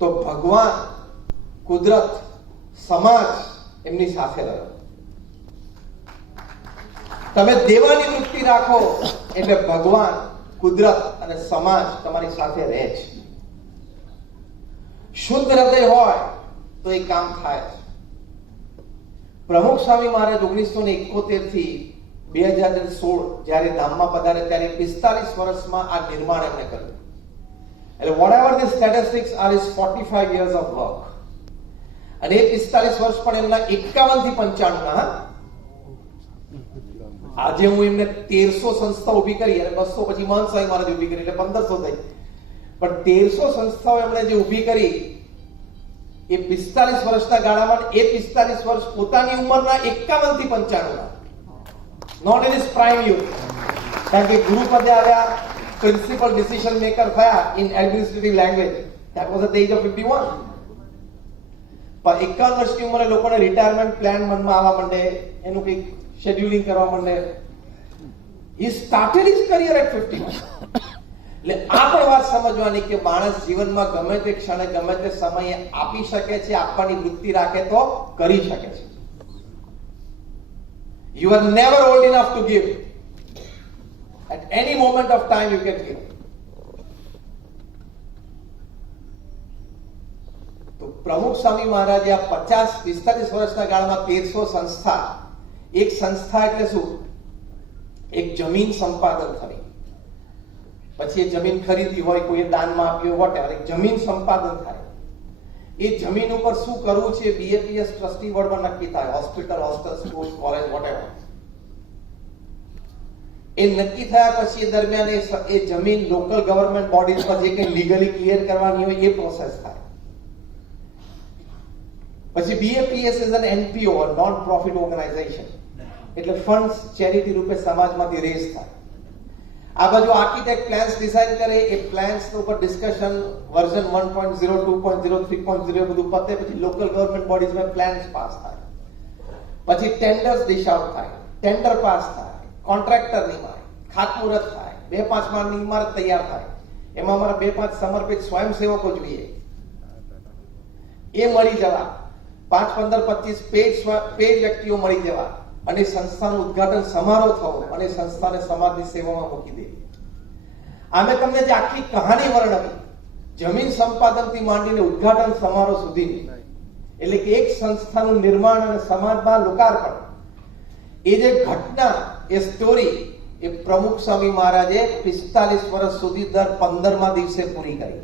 તો ભગવાન, કુદરત, સમાજ એમની સાથે રહ્યો. તમે દેવાની વૃત્તિ રાખો એટલે ભગવાન, કુદરત અને સમાજ તમારી સાથે રહે છે. શુદ્ધ હૃદય હોય તો એ કામ થાય છે. પ્રમુખ સ્વામી મહારાજ 1971 થી 2016 જ્યારે ધામમાં પધારે ત્યારે 45 વર્ષમાં આ નિર્માણ એમણે કર્યું. એટલે whatever the statistics are is 45 years of work. અને એ 45 વર્ષ પણ એમના 51 થી 95 ના. આજે હું એમને 1300 સંસ્થા ઊભી કરી અને 200 પછી મહંત સ્વામી મહારાજ ઊભી કરી એટલે 1500 થઈ. પણ 1300 સંસ્થાઓ એમણે જે ઊભી કરી એ 45 વર્ષના ગાળામાં, એ 45 વર્ષ પોતાની ઉંમરના 51 થી 95 ના, not in his prime youth. કારણ કે ગુરુ પદે આવ્યા, પ્રિન્સિપલ ડિસિઝન મેકર થયા in administrative language, that was at the age of 51. પણ 51 વર્ષની ઉંમરે લોકોને રિટાયરમેન્ટ પ્લાન મનમાં આવવા માંડે, એનું કંઈક શેડ્યુલિંગ કરવા માંડે. He started his career at 51. એટલે આ પણ વાત સમજવાની કે માણસ જીવનમાં ગમે તે ક્ષણે, ગમે તે સમયે આપી શકે છે, આપવાની વૃત્તિ રાખે તો કરી શકે છે. You are never old enough to give. At any moment of time you can give. તો પ્રમુખ સ્વામી મહારાજે આ 45 વર્ષના ગાળામાં 1300 સંસ્થા, એક સંસ્થા એટલે શું? એક જમીન સંપાદન થઈ, પછી એ જમીન ખરીદી હોય, કોઈએ દાનમાં આપી હોય, વોટેવર, એક જમીન સંપાદન થાય. એ જમીન ઉપર શું કરવું છે BAPS ટ્રસ્ટી બોર્ડમાં નક્કી થાય. Hospital, hostel, school, college, whatever. એ નક્કી થયા પછી એ દરમિયાન એ જમીન લોકલ ગવર્નમેન્ટ બોડીઝ પર જે કંઈ લીગલી ક્લિયર કરવાની હોય એ પ્રોસેસ થાય. પછી BAPS is an NPO, non profit organization, એટલે ફંડ્સ ચેરિટી રૂપે સમાજમાંથી રેઝ થાય. આ બાજુ આર્કિટેક્ટ પ્લાન્સ ડિઝાઇન કરે, એ પ્લાન્સ ઉપર ડિસ્કશન, વર્ઝન 1.0, 2.0, 3.0 બધું પતે, પછી લોકલ ગવર્નમેન્ટ બોડીઝમાં પ્લાન્સ પાસ થાય, પછી ટેન્ડર્સ ડિશ આઉટ થાય, ટેન્ડર પાસ થાય, કોન્ટ્રાક્ટર નિમાય, ખાતમુહૂર્ત થાય, 2-5 માળની ઇમારત તૈયાર થાય. એમાં અમારા 2-5 સમર્પિત સ્વયંસેવકો જોઈએ, એ મળી જવા, 5, 15, 25 પેજ વ્યક્તિઓ મળી જવા, અને સંસ્થાનું ઉદ્ઘાટન સમારોહ થવો અને સંસ્થાને સમાજની સેવામાં મૂકી દેવી. આમે તમને જે આખી કહાની વર્ણવી, જમીન સંપાદનથી માંડીને ઉદ્ઘાટન સમારોહ સુધી, એટલે કે એક સંસ્થાનું નિર્માણ અને સમાજમાં લોકાર્પણ, એ જે ઘટના, એ સ્ટોરી, એ પ્રમુખ સ્વામી મહારાજે 45 વર્ષ સુધી દર 15મા દિવસે પૂરી કરી.